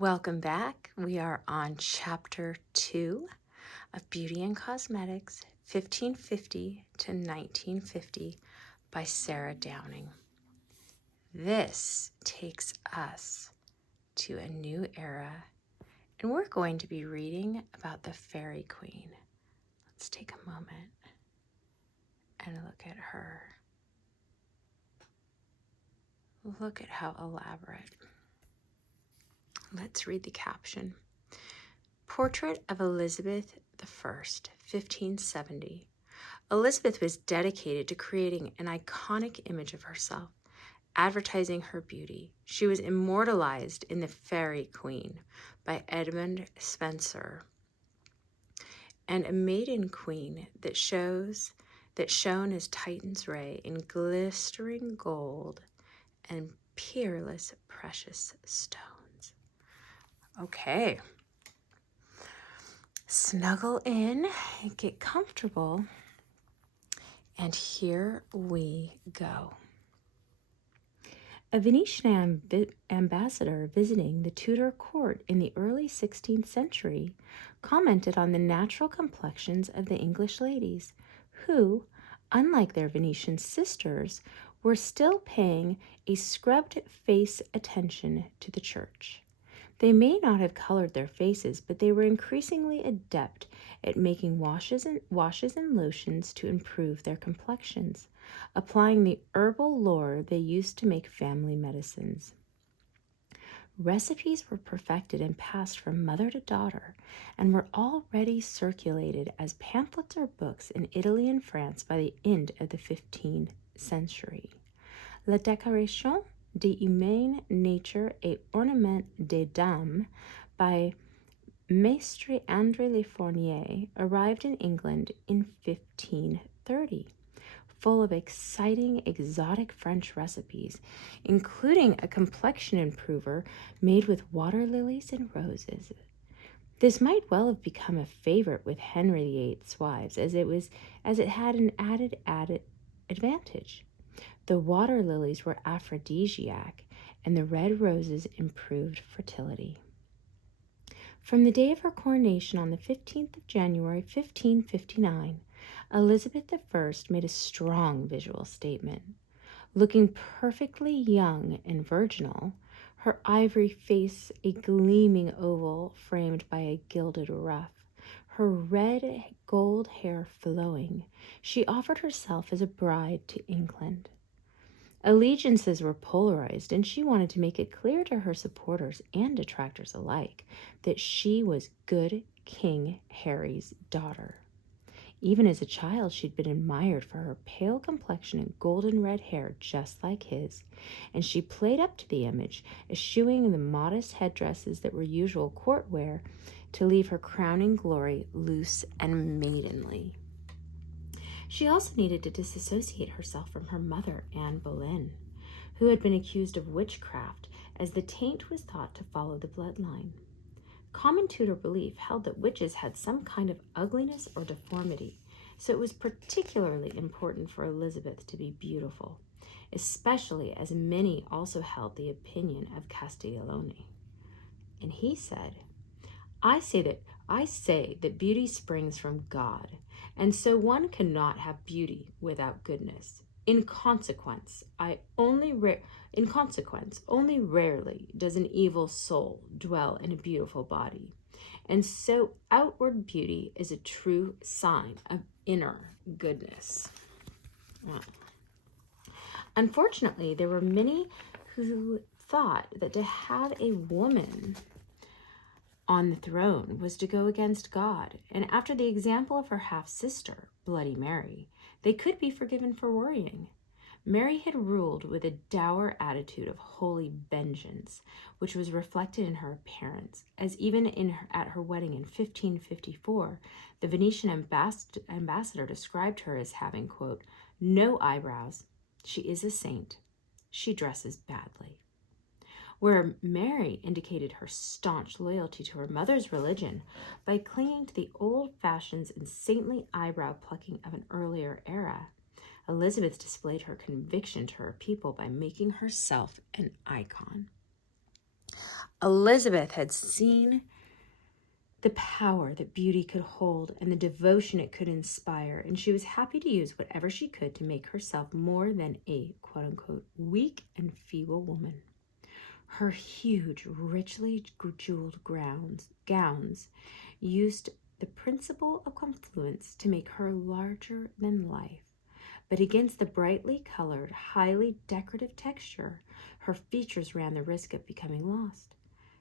Welcome back. We are on chapter 2 of Beauty and Cosmetics, 1550 to 1950 by Sarah Downing. This takes us to a new era, and we're going to be reading about the Fairy Queen. Let's take a moment and look at her. Look at how elaborate. Let's read the caption. Portrait of Elizabeth I, 1570. Elizabeth was dedicated to creating an iconic image of herself, advertising her beauty. She was immortalized in The Fairy Queen by Edmund Spenser, and a maiden queen that shone as Titan's ray in glistering gold and peerless precious stones. Okay. Snuggle in, get comfortable, and here we go. A Venetian ambassador visiting the Tudor court in the early 16th century commented on the natural complexions of the English ladies, who, unlike their Venetian sisters, were still paying a scrubbed face attention to the church. They may not have colored their faces, but they were increasingly adept at making washes and lotions to improve their complexions, applying the herbal lore they used to make family medicines. Recipes were perfected and passed from mother to daughter, and were already circulated as pamphlets or books in Italy and France by the end of the 15th century. La Décoration de Humaine Nature et Ornement des Dames by Maistre André Le Fournier arrived in England in 1530, full of exciting, exotic French recipes, including a complexion improver made with water lilies and roses. This might well have become a favorite with Henry VIII's wives, as it had an added advantage. The water lilies were aphrodisiac, and the red roses improved fertility. From the day of her coronation on the 15th of January, 1559, Elizabeth I made a strong visual statement. Looking perfectly young and virginal, her ivory face a gleaming oval framed by a gilded ruff, her red gold hair flowing, she offered herself as a bride to England. Allegiances were polarized, and she wanted to make it clear to her supporters and detractors alike that she was good King Harry's daughter. Even as a child, she'd been admired for her pale complexion and golden red hair just like his, and she played up to the image, eschewing the modest headdresses that were usual court wear to leave her crowning glory loose and maidenly. She also needed to disassociate herself from her mother, Anne Boleyn, who had been accused of witchcraft, as the taint was thought to follow the bloodline. Common Tudor belief held that witches had some kind of ugliness or deformity, so it was particularly important for Elizabeth to be beautiful, especially as many also held the opinion of Castiglione. And he said, I say that beauty springs from God, and so one cannot have beauty without goodness. In consequence, only rarely does an evil soul dwell in a beautiful body, and so outward beauty is a true sign of inner goodness. Wow. Unfortunately, there were many who thought that to have a woman on the throne was to go against God, and after the example of her half-sister, Bloody Mary, they could be forgiven for worrying. Mary had ruled with a dour attitude of holy vengeance, which was reflected in her appearance, as even at her wedding in 1554, the Venetian ambassador described her as having, quote, no eyebrows. She is a saint. She dresses badly. Where Mary indicated her staunch loyalty to her mother's religion by clinging to the old fashions and saintly eyebrow plucking of an earlier era, Elizabeth displayed her conviction to her people by making herself an icon. Elizabeth had seen the power that beauty could hold and the devotion it could inspire, and she was happy to use whatever she could to make herself more than a quote-unquote weak and feeble woman. Her huge, richly jeweled gowns used the principle of confluence to make her larger than life. But against the brightly colored, highly decorative texture, her features ran the risk of becoming lost.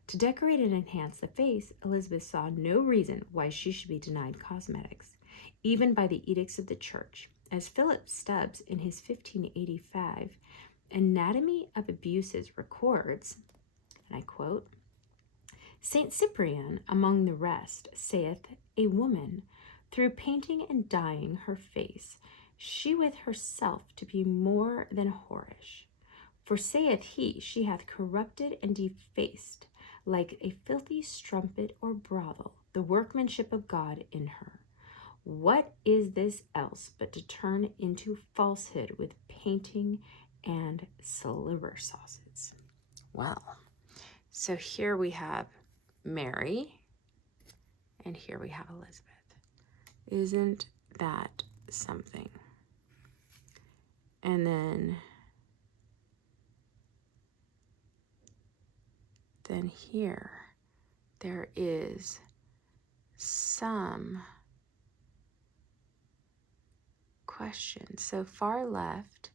To decorate and enhance the face, Elizabeth saw no reason why she should be denied cosmetics, even by the edicts of the church, as Philip Stubbs in his 1585 Anatomy of Abuses records, and I quote, Saint Cyprian, among the rest, saith, a woman, through painting and dyeing her face, she with herself to be more than whorish. For saith he, she hath corrupted and defaced, like a filthy strumpet or brothel, the workmanship of God in her. What is this else but to turn into falsehood with painting and sliver sauces? Well, so here we have Mary, and here we have Elizabeth. Isn't that something? And then here there is some questions. So far left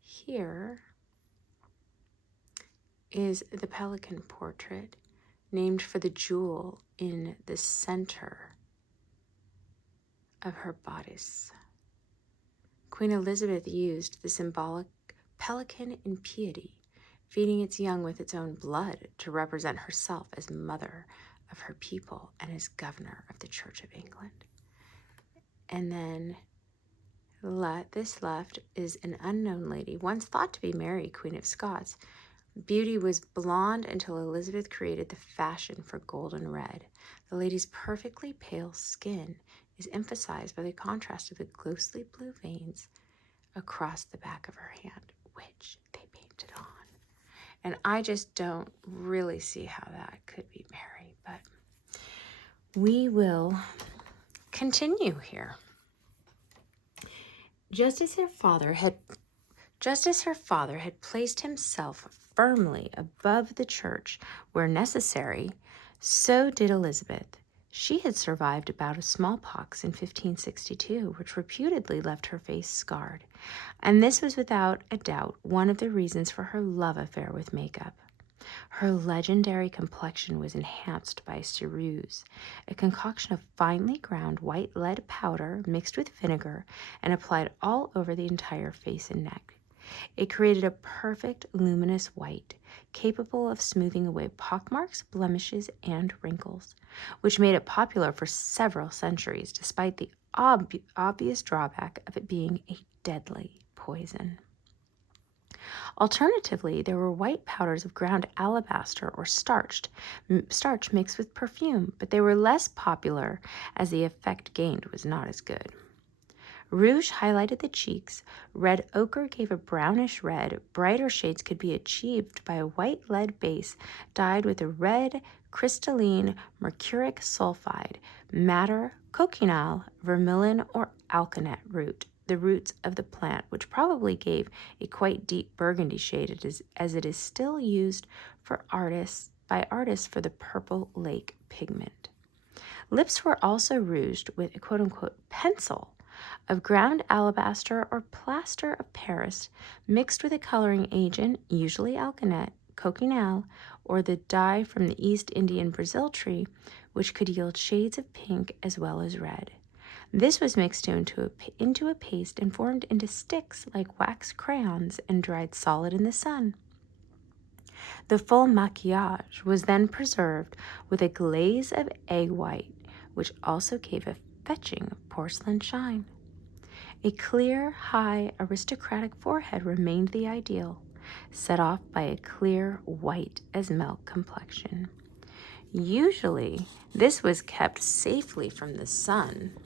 here is the pelican portrait named for the jewel in the center of her bodice. Queen Elizabeth used the symbolic pelican in piety, feeding its young with its own blood to represent herself as mother of her people and as governor of the Church of England. And then this left is an unknown lady, once thought to be Mary, Queen of Scots. Beauty was blonde until Elizabeth created the fashion for golden red. The lady's perfectly pale skin is emphasized by the contrast of the ghostly blue veins across the back of her hand, which they painted on. And I just don't really see how that could be Mary, but we will continue here. Just as her father had placed himself firmly above the church where necessary, so did Elizabeth. She had survived a bout of smallpox in 1562, which reputedly left her face scarred, and this was without a doubt one of the reasons for her love affair with makeup. Her legendary complexion was enhanced by ceruse, a concoction of finely ground white lead powder mixed with vinegar and applied all over the entire face and neck. It created a perfect luminous white, capable of smoothing away pockmarks, blemishes, and wrinkles, which made it popular for several centuries, despite the obvious drawback of it being a deadly poison. Alternatively, there were white powders of ground alabaster or starch mixed with perfume, but they were less popular as the effect gained was not as good. Rouge highlighted the cheeks, red ochre gave a brownish red, brighter shades could be achieved by a white lead base dyed with a red crystalline mercuric sulfide, madder, cochineal, vermilion, or alkanet root, the roots of the plant, which probably gave a quite deep burgundy shade as it is still used by artists for the purple lake pigment. Lips were also rouged with a quote-unquote pencil of ground alabaster or plaster of Paris mixed with a coloring agent, usually alkanet, cochineal, or the dye from the East Indian Brazil tree, which could yield shades of pink as well as red. This was mixed into a paste and formed into sticks like wax crayons and dried solid in the sun. The full maquillage was then preserved with a glaze of egg white, which also gave a fetching porcelain shine. A clear, high, aristocratic forehead remained the ideal, set off by a clear, white as milk complexion. Usually, this was kept safely from the sun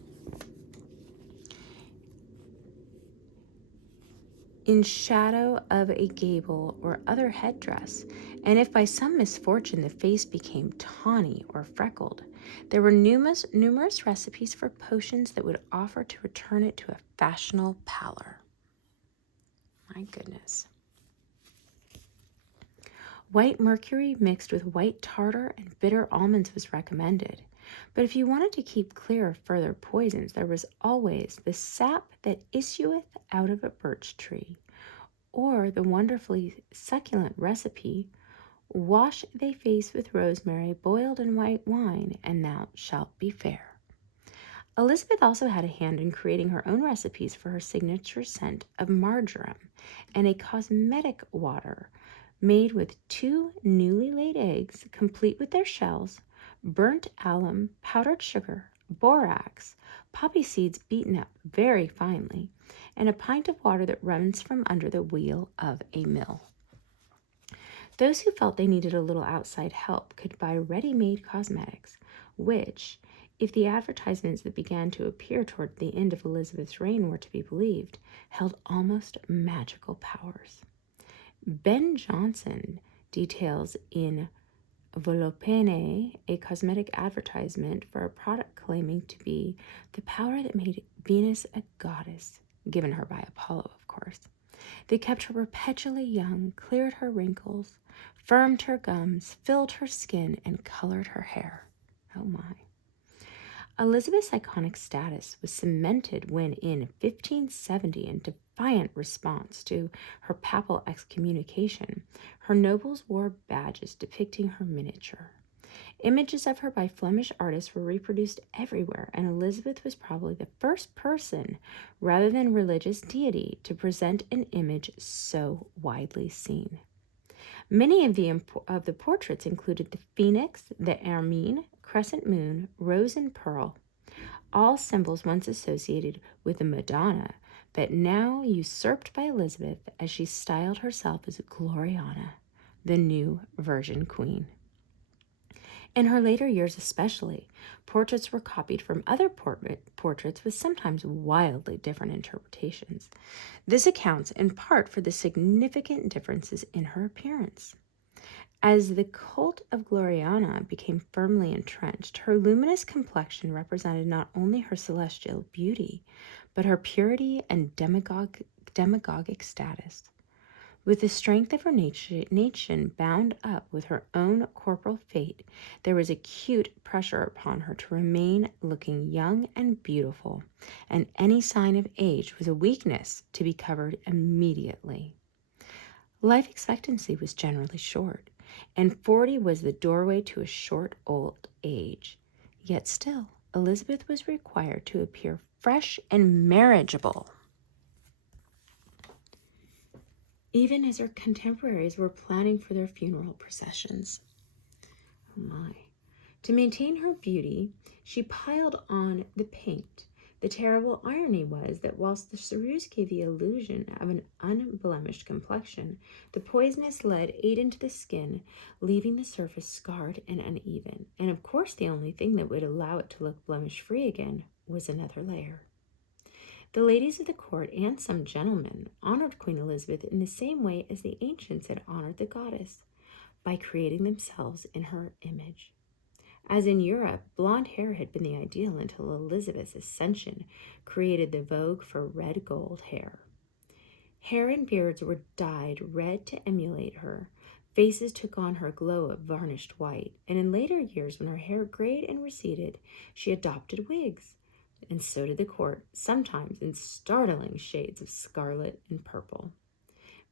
in shadow of a gable or other headdress, and if by some misfortune the face became tawny or freckled, there were numerous recipes for potions that would offer to return it to a fashionable pallor. My goodness. White mercury mixed with white tartar and bitter almonds was recommended. But if you wanted to keep clear of further poisons, there was always the sap that issueth out of a birch tree, or the wonderfully succulent recipe, wash thy face with rosemary boiled in white wine, and thou shalt be fair. Elizabeth also had a hand in creating her own recipes for her signature scent of marjoram and a cosmetic water made with 2 newly laid eggs, complete with their shells, burnt alum, powdered sugar, borax, poppy seeds beaten up very finely, and a pint of water that runs from under the wheel of a mill. Those who felt they needed a little outside help could buy ready-made cosmetics, which, if the advertisements that began to appear toward the end of Elizabeth's reign were to be believed, held almost magical powers. Ben Jonson details in Volpone a cosmetic advertisement for a product claiming to be the power that made Venus a goddess, given her by Apollo, of course. They kept her perpetually young, cleared her wrinkles, firmed her gums, filled her skin, and colored her hair. Oh my. Elizabeth's iconic status was cemented when, in 1570, in defiant response to her papal excommunication, her nobles wore badges depicting her miniature. Images of her by Flemish artists were reproduced everywhere, and Elizabeth was probably the first person, rather than religious deity, to present an image so widely seen. Many of the portraits included the phoenix, the ermine, crescent moon, rose and pearl, all symbols once associated with the Madonna, but now usurped by Elizabeth as she styled herself as Gloriana, the new Virgin Queen. In her later years especially, portraits were copied from other portraits with sometimes wildly different interpretations. This accounts in part for the significant differences in her appearance. As the cult of Gloriana became firmly entrenched, her luminous complexion represented not only her celestial beauty, but her purity and demagogic status. With the strength of her nation bound up with her own corporal fate, there was acute pressure upon her to remain looking young and beautiful, and any sign of age was a weakness to be covered immediately. Life expectancy was generally short, and 40 was the doorway to a short old age. Yet still, Elizabeth was required to appear fresh and marriageable, even as her contemporaries were planning for their funeral processions. Oh my. To maintain her beauty, she piled on the paint. The terrible irony was that whilst the ceruse gave the illusion of an unblemished complexion, the poisonous lead ate into the skin, leaving the surface scarred and uneven. And of course, the only thing that would allow it to look blemish-free again was another layer. The ladies of the court and some gentlemen honored Queen Elizabeth in the same way as the ancients had honored the goddess, by creating themselves in her image. As in Europe, blonde hair had been the ideal until Elizabeth's ascension created the vogue for red gold hair. Hair and beards were dyed red to emulate her. Faces took on her glow of varnished white, and in later years, when her hair grayed and receded, she adopted wigs, and so did the court, sometimes in startling shades of scarlet and purple.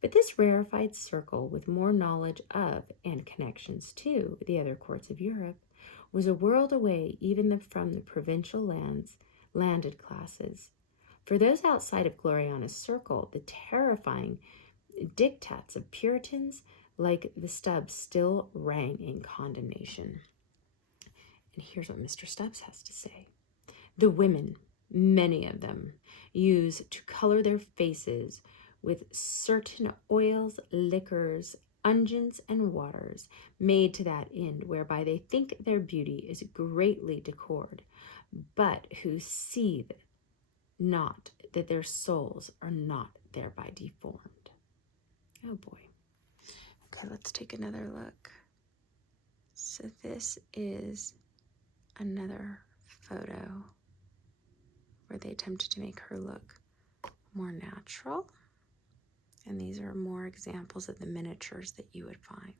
But this rarefied circle, with more knowledge of and connections to the other courts of Europe, was a world away even from the provincial landed classes. For those outside of Gloriana's circle, the terrifying diktats of Puritans like the Stubbs still rang in condemnation. And here's what Mr. Stubbs has to say. The women, many of them, use to color their faces with certain oils, liquors, unguents, and waters made to that end, whereby they think their beauty is greatly decored, but who see not that their souls are not thereby deformed. Oh boy. Okay, let's take another look. So this is another photo where they attempted to make her look more natural. And these are more examples of the miniatures that you would find.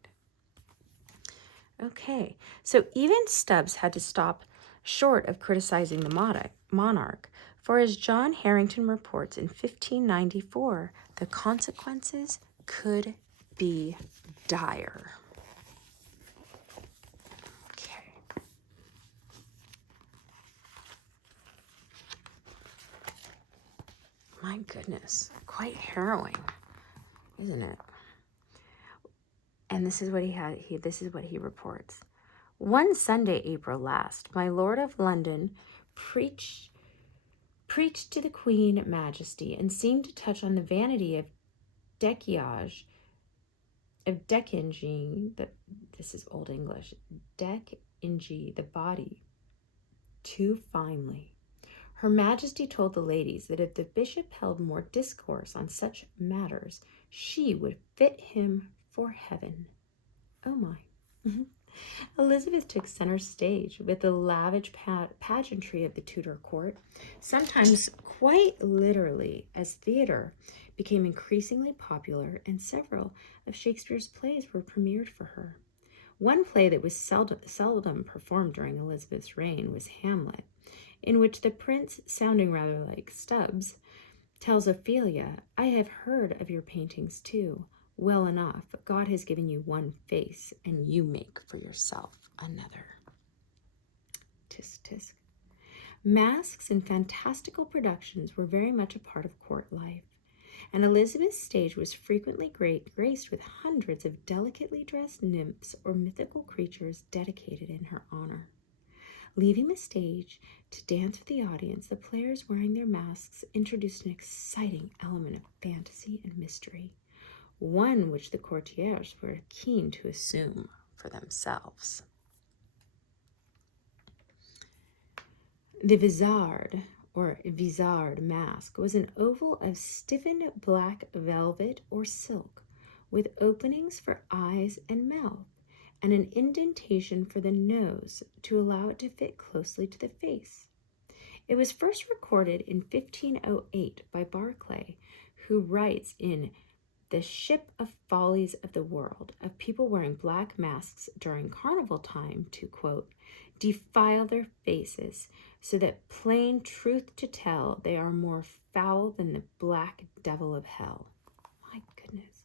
Okay, so even Stubbs had to stop short of criticizing the monarch, for as John Harrington reports in 1594, the consequences could be dire. Okay. My goodness, quite harrowing, isn't it? And this is what this is what he reports. One Sunday, April last, my Lord of London preached to the Queen Majesty and seemed to touch on the vanity of decinging, this is Old English, decinging the body too finely. Her Majesty told the ladies that if the bishop held more discourse on such matters, she would fit him for heaven. Oh my. Elizabeth took center stage with the lavish pageantry of the Tudor court, sometimes quite literally, as theater became increasingly popular and several of Shakespeare's plays were premiered for her. One play that was seldom performed during Elizabeth's reign was Hamlet, in which the prince, sounding rather like Stubbs, tells Ophelia, "I have heard of your paintings too. Well enough, God has given you one face, and you make for yourself another." Tisk, tisk. Masks and fantastical productions were very much a part of court life, and Elizabeth's stage was frequently graced with hundreds of delicately dressed nymphs or mythical creatures dedicated in her honor. Leaving the stage to dance with the audience, the players wearing their masks introduced an exciting element of fantasy and mystery, one which the courtiers were keen to assume for themselves. The vizard, or vizard mask, was an oval of stiffened black velvet or silk, with openings for eyes and mouth, and an indentation for the nose to allow it to fit closely to the face. It was first recorded in 1508 by Barclay, who writes in The Ship of Follies of the World of people wearing black masks during carnival time to, quote, defile their faces, so that plain truth to tell, they are more foul than the black devil of hell. My goodness.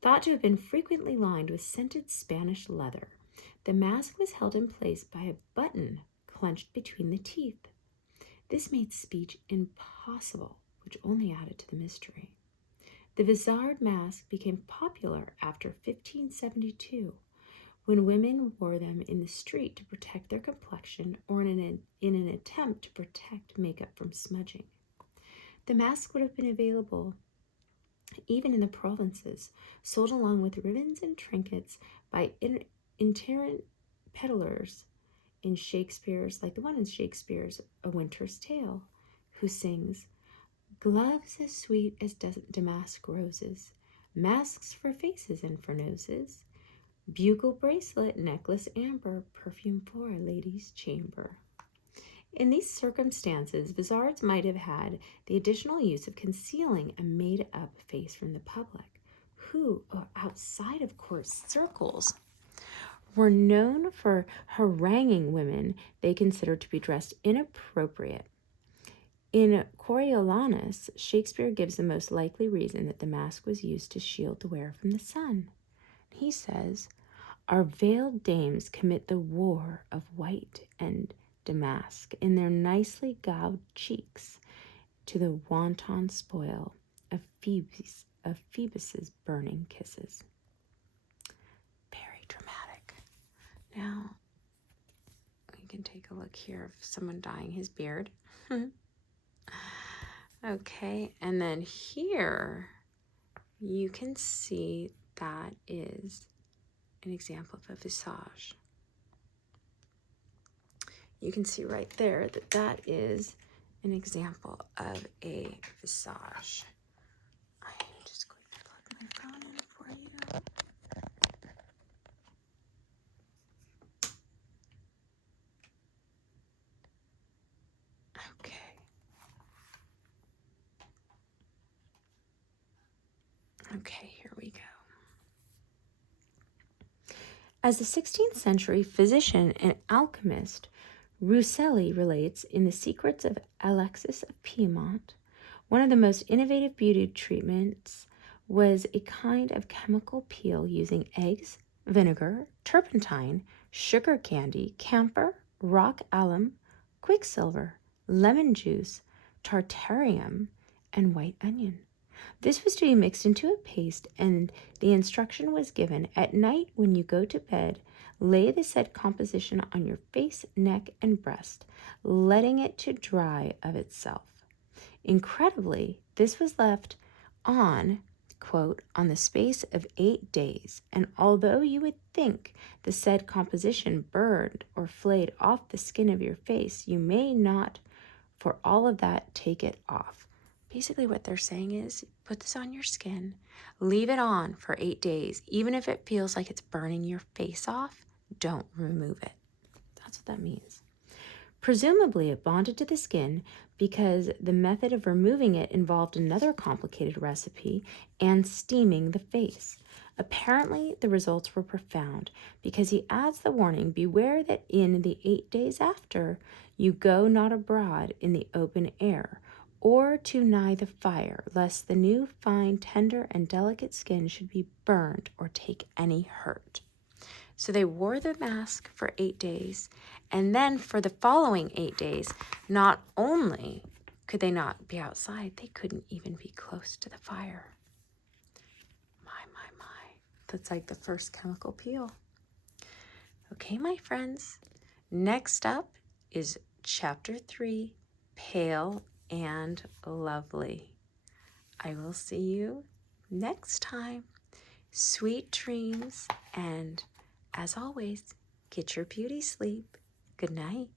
Thought to have been frequently lined with scented Spanish leather, the mask was held in place by a button clenched between the teeth. This made speech impossible, which only added to the mystery. The vizard mask became popular after 1572, when women wore them in the street to protect their complexion or in an attempt to protect makeup from smudging. The mask would have been available even in the provinces, sold along with ribbons and trinkets by itinerant peddlers in Shakespeare's, like the one in Shakespeare's A Winter's Tale, who sings, "Gloves as sweet as damask roses, masks for faces and for noses, bugle bracelet, necklace amber, perfume for a lady's chamber." In these circumstances, vizards might have had the additional use of concealing a made-up face from the public, who, outside of court circles, were known for haranguing women they considered to be dressed inappropriate. In Coriolanus, Shakespeare gives the most likely reason that the mask was used to shield the wearer from the sun. He says, "Our veiled dames commit the war of white and damask in their nicely gouged cheeks to the wanton spoil of Phoebus's burning kisses." Very dramatic. Now, we can take a look here of someone dyeing his beard. Okay, and then here you can see that is an example of a visage. You can see right there that that is an example of a visage. Okay, here we go. As the 16th century physician and alchemist, Rosselli relates in The Secrets of Alexis of Piedmont, one of the most innovative beauty treatments was a kind of chemical peel using eggs, vinegar, turpentine, sugar candy, camphor, rock alum, quicksilver, lemon juice, tartarium, and white onion. This was to be mixed into a paste, and the instruction was given: at night when you go to bed, lay the said composition on your face, neck, and breast, letting it to dry of itself. Incredibly, this was left on, quote, on the space of 8 days, and although you would think the said composition burned or flayed off the skin of your face, you may not for all of that take it off. Basically what they're saying is, put this on your skin, leave it on for 8 days. Even if it feels like it's burning your face off, don't remove it. That's what that means. Presumably it bonded to the skin because the method of removing it involved another complicated recipe and steaming the face. Apparently the results were profound because he adds the warning: beware that in the 8 days after you go not abroad in the open air, or too nigh the fire, lest the new, fine, tender, and delicate skin should be burned or take any hurt. So they wore the mask for 8 days, and then for the following 8 days, not only could they not be outside, they couldn't even be close to the fire. My. That's like the first chemical peel. Okay, my friends, next up is Chapter 3, Pale and Lovely. I will see you next time. Sweet dreams, and as always, get your beauty sleep. Good night.